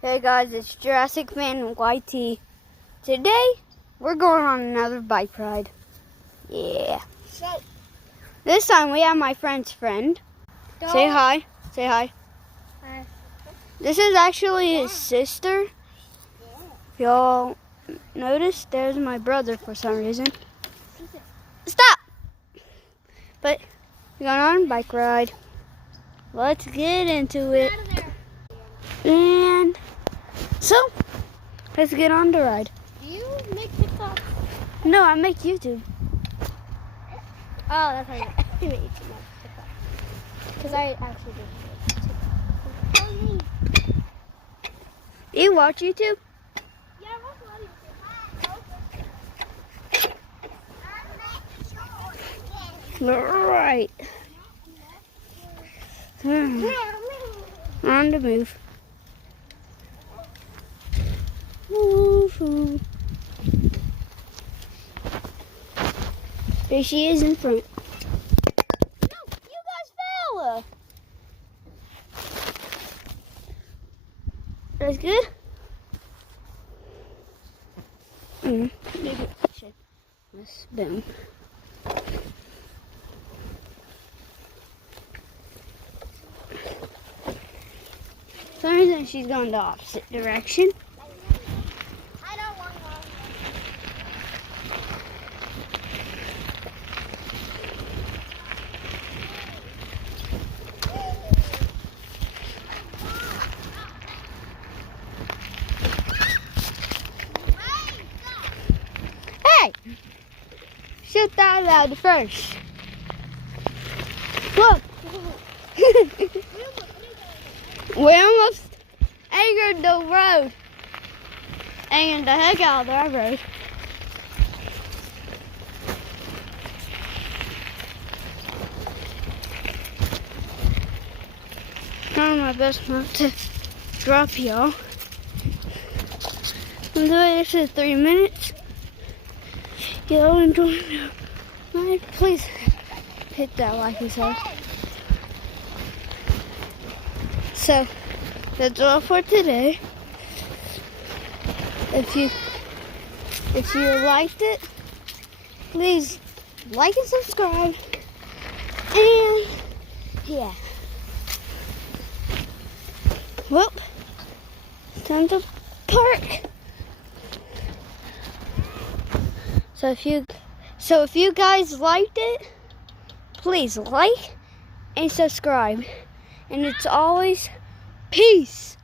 Hey guys, it's Jurassic Fan YT. Today, we're going on another bike ride. Yeah. This time we have my friend's friend. Say hi. Say hi. Hi. This is actually his sister. Y'all notice there's my brother for some reason. Stop! But we're going on a bike ride. Let's get into it. And so, let's get on the ride. Do you make TikTok? No, I make YouTube. Oh, that's how you make TikTok. Because I actually do. You watch YouTube? Yeah, I watch a lot of YouTube. Right. On the move. Woo-hoo. There she is in front. No, you guys fell. That's good. Maybe I should spoon. For some reason she's going the opposite direction. I don't want one. Hey! Shoot that loud first. Look! We almost angered the road. Angered the heck out of that road. Trying my best not to drop y'all. I'm doing this in 3 minutes. Y'all enjoy the please hit that like and sub. So that's all for today. If you liked it, please like and subscribe. And yeah. Well, time to park. So if you guys liked it, please like and subscribe. And it's always peace.